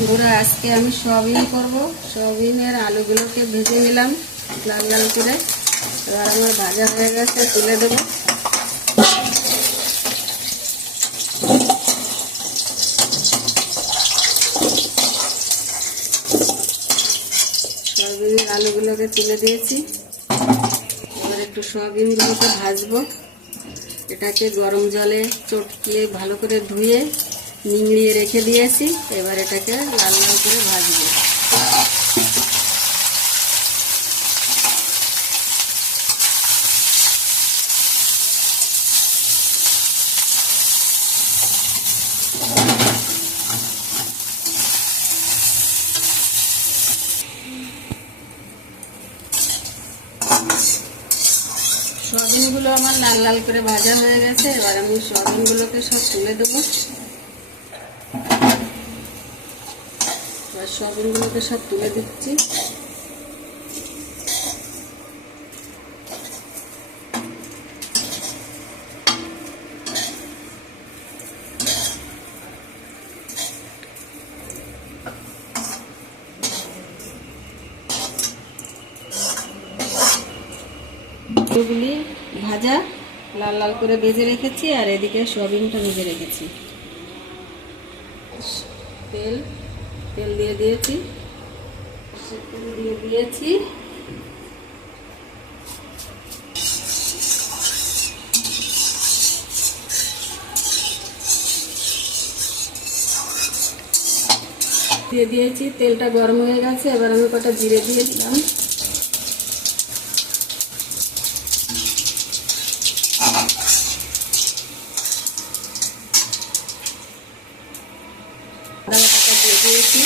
বন্ধুরা, আজকে আমি সয়াবিন করব। সয়াবিনের আলুগুলোকে ভেজে নিলাম লাল লাল করে। এবার আমার ভাজা হয়ে গেছে, তুলে দেব। সয়াবিনের আলুগুলোকে তুলে দিয়েছি। এবার একটু সয়াবিনগুলোকে ভাজবো। এটাকে গরম জলে চটকিয়ে ভালো করে ধুয়ে নিংড়িয়ে রেখে দিয়েছি। এবার এটাকে লাল লাল করে ভাজবো। সয়াবিনগুলো আমার লাল লাল করে ভাজা হয়ে গেছে। এবার আমি সয়াবিনগুলোকে সব তুলে দেবো। এবার সয়াবিনগুলোকে সব তুলে দিচ্ছি। এগুলি ভাজা লাল লাল করে ভেজে রেখেছি, আর এদিকে সয়াবিনটা ভেজে রেখেছি। তেল দিয়ে দিয়েছি, তেল দিয়ে দিয়েছি। দিয়ে দিয়েছি, তেলটা গরম হয়ে গেছে। এবার আমি কটা জিরে দিয়ে দিলাম। দিয়ে দিয়েছি।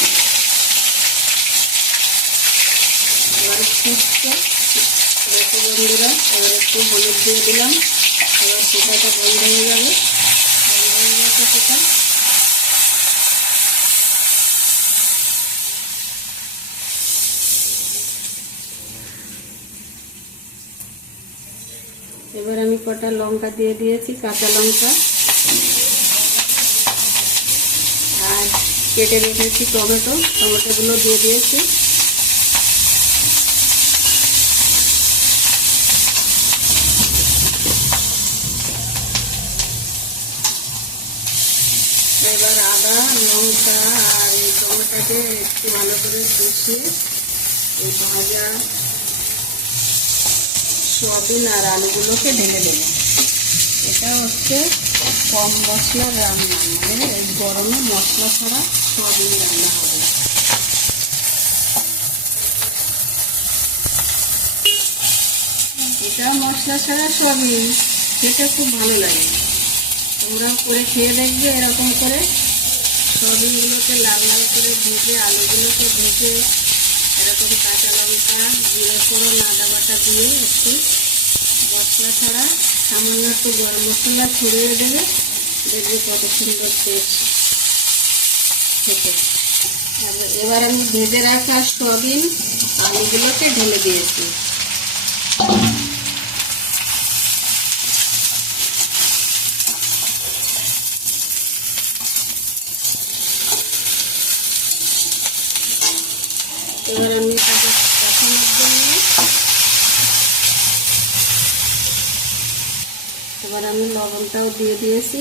এবার ফুটছে বন্ধুরা। এবার একটু হলুদ দিয়ে দিলাম। এবার সেটাটা বন্ধ হয়ে যাবে। বন্ধ হয়ে গেছে সেটা। এবার আমি কটা লঙ্কা দিয়ে দিয়েছি, কাঁচা লঙ্কা, আর কেটে রেখেছি টমেটোগুলো দিয়ে দিয়েছি। এবার আদা, লঙ্কা আর এই টমেটোকে একটু ভালো করে কষিয়ে এই ভাজা সয়াবিন আর আলুগুলোকে ঢেলে দেব। এটা হচ্ছে কম মশলার রান্না, মানে এই গরমে মশলা ছাড়া সয়াবিন রান্না হবে। এটা মশলা ছাড়া সয়াবিন খেতে খুব ভালো লাগে। তোমরাও করে খেয়ে দেখবে এরকম করে। সয়াবিনগুলোকে লাল লাল করে ভেজে, আলুগুলোকে ভেজে, এরকম কাঁচা লঙ্কা, জিরে ফোড়ন, আদা বাটা দিয়ে একটু মশলা ছাড়া সামান্য একটু গরম মশলা ছড়িয়ে দেবে। দেখবে কত সুন্দর টেস্ট খেতে। এবার আমি ভেজে রাখা সয়াবিন আলুগুলোকে ঢেলে দিয়েছি। এবার আমি তাকে কষানোর জন্য এবার আমি লবণটাও দিয়ে দিয়েছি।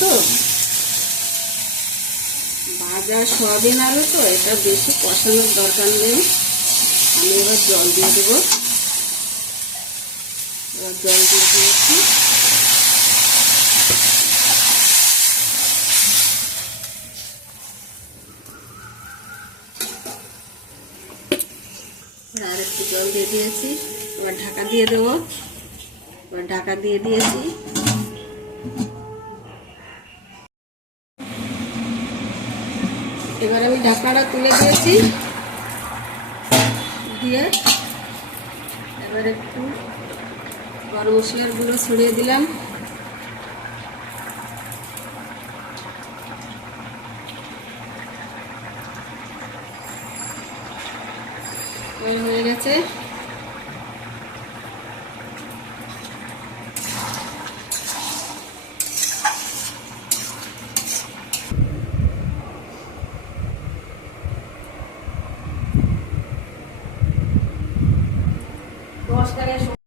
তো ভাজা সয়াবিন আলু তো, এটা বেশি কষানোর দরকার নেই। আমি এবার জল দিয়ে দেবো। এবার জল দিয়ে দিয়েছি। আর একটু জল দিয়ে দিয়েছি। এবার ঢাকা দিয়ে দেবো। এবার ঢাকা দিয়ে দিয়েছি। এবার আমি ঢাকনাটা তুলে দিয়েছি। দিয়ে এবার একটু গরম মশলার গুঁড়ো ছড়িয়ে দিলাম। হয়ে গেছে।